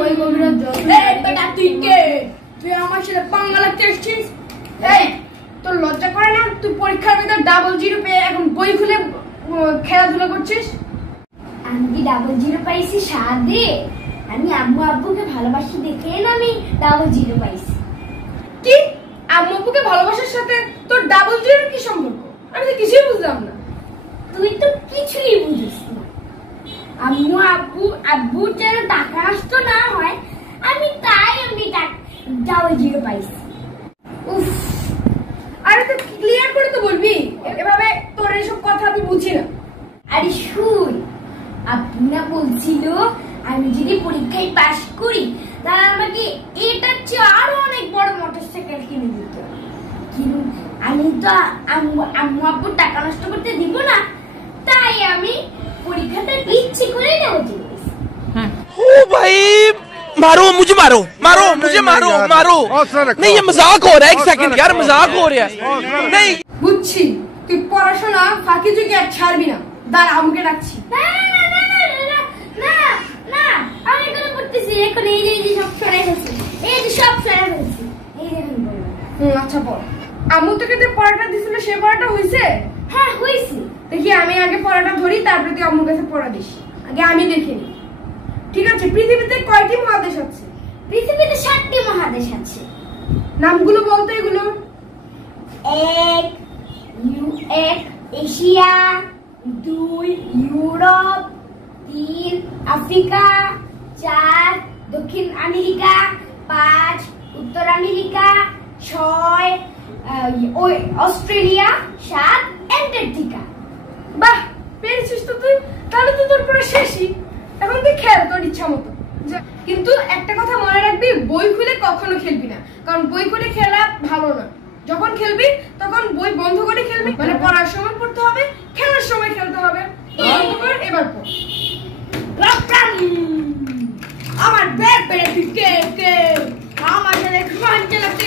বই গভীর যত্ন। এই বেটা তুই কে? তুই আমার সাথে পাঙ্গা লাগতে এসেছিস? এই তোর লজ্জা করে না? তুই পরীক্ষার ভিতর ডাবল জিরো পেয়ে এখন বই খুলে খেলাধুলা করছিস? আমি কি ডাবল জিরো পাইছি সাদে? আমি আম্মু আব্বুকে ভালোবাসি দেখে না আমি ডাবল জিরো পাইছি। কি? আম্মু আব্বুকে ভালোবাসার সাথে তোর ডাবল জিরোর কি সম্পর্ক? আমি তো কিছুই বুঝলাম না। তুই তো কিছুই বুঝিস না। আম্মু আব্বু যেন টাকা নষ্ট না হয় আমি ডাবল জিরো পাইছি। উফ, আরে তো ক্লিয়ার করে তো বলবি, এভাবে তোর এইসব কথা আমি বুঝি না। আরে শুন, আপনি না বলছিল আমি যদি পরীক্ষায় পাশ করি তাহলে আমাকে এটার চেয়ে আরো অনেক বড় মোটরসাইকেল কিনে দিত। কিন্তু আমি তো আম্মু আব্বু টাকা নষ্ট করতে দিব না, তাই আমি পরীক্ষাতে ইচ্ছে করে নেব। ओ भाई मारो मुझे, मारो मारो मुझे, मारो मारो। नहीं ये मजाक हो रहा है, एक सेकंड यार, मजाक हो रहा है। नहीं বুঝছি তুই পড়াশোনা ফাঁকি চুকি আর ছাড়বি না। দাঁড়া আমাকে ডাকছি। না আমি এখন পড়তেছি, এখন এই যে সব সরাই ফেলছি, এই যে সব সরাই ফেলছি, এই দেখুন বললাম। আচ্ছা পড়। আম্মু তোকে যে পড়াটা দিছিল সে পড়াটা হইছে? হ্যাঁ হইছে। দেখি আমি আগে পড়াটা ধরি, তারপরে তুই আম্মুর কাছে পড়া দিস। আগে আমি দেখিনি। ঠিক আছে, পৃথিবীতে কয়টি মহাদেশ আছে? পৃথিবীতে 7টি মহাদেশ আছে। নামগুলো বলতো এগুলো। এক এশিয়া, 2 ইউরোপ, 3 আফ্রিকা, 4 দক্ষিণ আমেরিকা, 5 উত্তর আমেরিকা, 6 অস্ট্রেলিয়া, 7 অ্যান্টার্কটিকা। বাহ, পেরেছিস তো তুই। তাহলে তো তোর পুরো শেষই। এখন তুই খেল তোর ইচ্ছা মতো। কিন্তু একটা কথা মনে রাখবি, বই খুলে কখনো খেলবি না, কারণ বই খুলে খেলা ভালো না। যখন খেলবি তখন বই বন্ধ করে খেলবি, মানে পড়ার সময় পড়তে হবে, খেলার সময় খেলতে হবে। এবার পড়। আমার ব্যাগ বেড়ে তুই কে কে আমার সাথে খান চালাতে